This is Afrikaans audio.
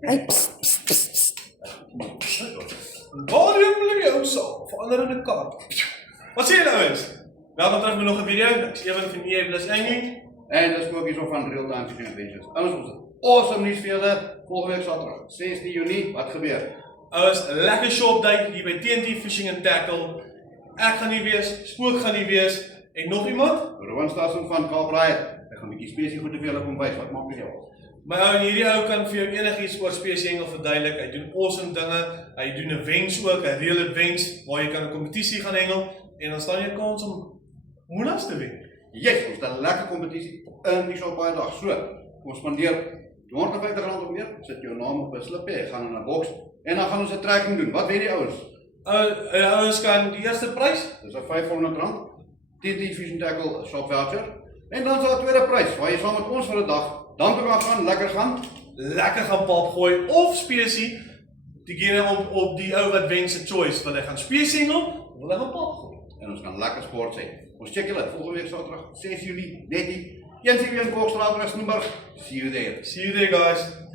Hey, pst, pst, pst, pst. Waarom wil jy ook so? Verander in 'n kaart. Wat sê julle ouens? Welkom terug met nog 'n video. Ek is Evan van EA Plus Gaming. En dis ook hierso van Real Time Fishing Adventures. Ouens, ons het awesome nuus vir julle. Volgende week Saterdag, 16 Junie, wat gebeur? Ouens, 'n lekker shop day hier by TNT Fishing and Tackle. Ek gaan nie wees, Spook gaan nie wees en nog iemand? Rowan Stassen van Kaapraai. Ek gaan 'n bietjie spesie goed te vir julle kom wys. Wat maak met jou? My ou, hierdie ou kan vir jou enigiets oor spesiehengel verduidelik. Hy doen awesome dinge. Hy doen 'n wens ook, 'n reële wens waar jy kan 'n kompetisie gaan hengel en dan staan jy 'n kans om moenas te wen. Yes, ons het 'n lekker kompetisie in die shop baie dag. So, kom ons spandeer R250 of meer. Sit jou naam op 'n slippie, jy gaan in 'n boks en dan gaan ons 'n trekking doen. Wat weet die ouens? Ouens kan die eerste prys, Dis 'n R500 TNT Fishing Tackle shop voucher. En dan is daar 'n tweede prys waar jy saam met ons vir 'n dag dan toe kan gaan, lekker gaan pap gooi of spesie, diegene op die ou wat wen se choice, wil hy gaan spesie hengel of wil hy gaan pap gooi. en ons kan lekker sport sê. Ons check julle volgende week Saterdag, 6 Julie, net die 171 Kokstraat, Rustenburg. See you there. See you there guys.